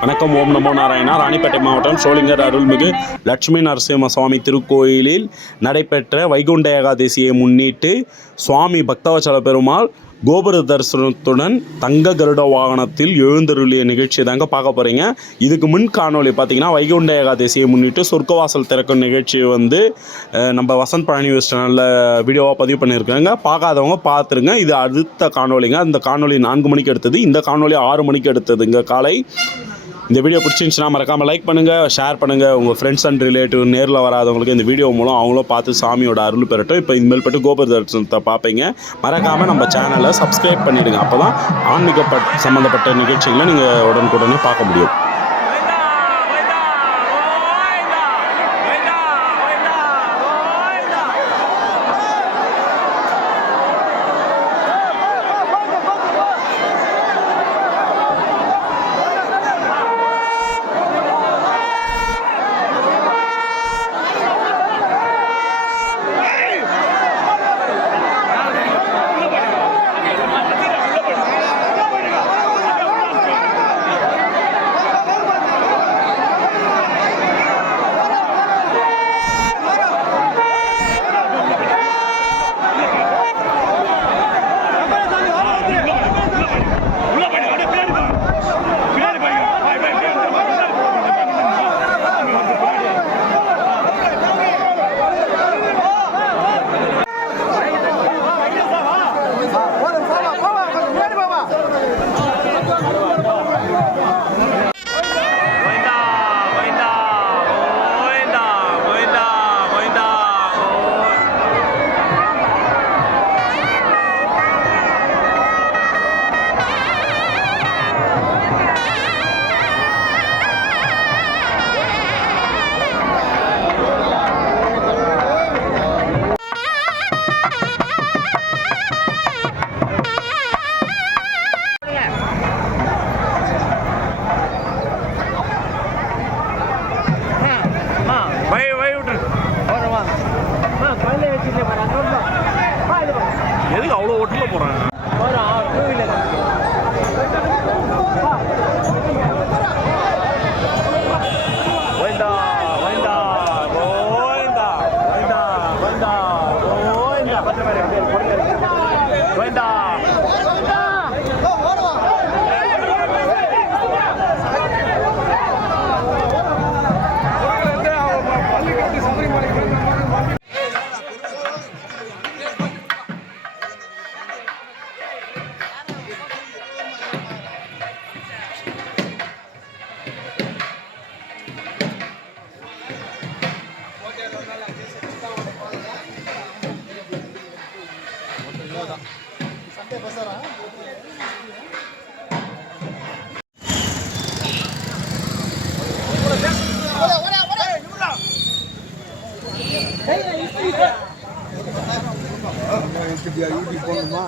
வணக்கம் ஓம் நமோ நாராயணா. ராணிப்பேட்டை மாவட்டம் சோளிங்கர் அருள்மிகு லட்சுமி நரசிம்ம சுவாமி திருக்கோயிலில் நடைபெற்ற வைகுண்ட ஏகாதசியை முன்னிட்டு சுவாமி பக்தவச்சல பெருமாள் கோபுர தரிசனத்துடன் தங்க கருட வாகனத்தில் எழுந்தருளிய நிகழ்ச்சி தாங்க பார்க்க போகிறீங்க இதுக்கு முன் காணொளி பார்த்தீங்கன்னா வைகுண்ட ஏகாதசியை முன்னிட்டு சொர்க்கவாசல் திறக்கும் நிகழ்ச்சி வந்து நம்ம வசந்த் பழனி நியூஸ் சேனலில் வீடியோவாக பதிவு பண்ணியிருக்காங்க. பார்க்காதவங்க பார்த்துருங்க. இது அடுத்த காணொளிங்க. அந்த காணொலி நான்கு மணிக்கு எடுத்தது இந்த காணொலி ஆறு மணிக்கு எடுத்ததுங்க காலை இந்த வீடியோ பிடிச்சிருந்துச்சுன்னா மறக்காமல் லைக் பண்ணுங்கள் ஷேர் பண்ணுங்கள் உங்கள் ஃப்ரெண்ட்ஸ் அண்ட் ரிலேட்டிவ் நேரில் வராதவங்களுக்கு இந்த வீடியோ மூலம் அவங்களும் பார்த்து சாமியோட அருள் பெறட்டும். இப்போ இனிமேல்பட்டு கோபுர தரிசனத்தை பார்ப்பீங்க. மறக்காமல் நம்ம சேனலை சப்ஸ்கிரைப் பண்ணிவிடுங்க அப்போ தான் ஆன்மீகப்பட் சம்மந்தப்பட்ட நிகழ்ச்சிகளை நீங்கள் உடனுக்குடனே பார்க்க முடியும். எதுக்கு அவ்வளோ ஒட்டில் போகிறாங்க வேண்டாம் சண்டே பசாரா யூடியூப் போகணுமா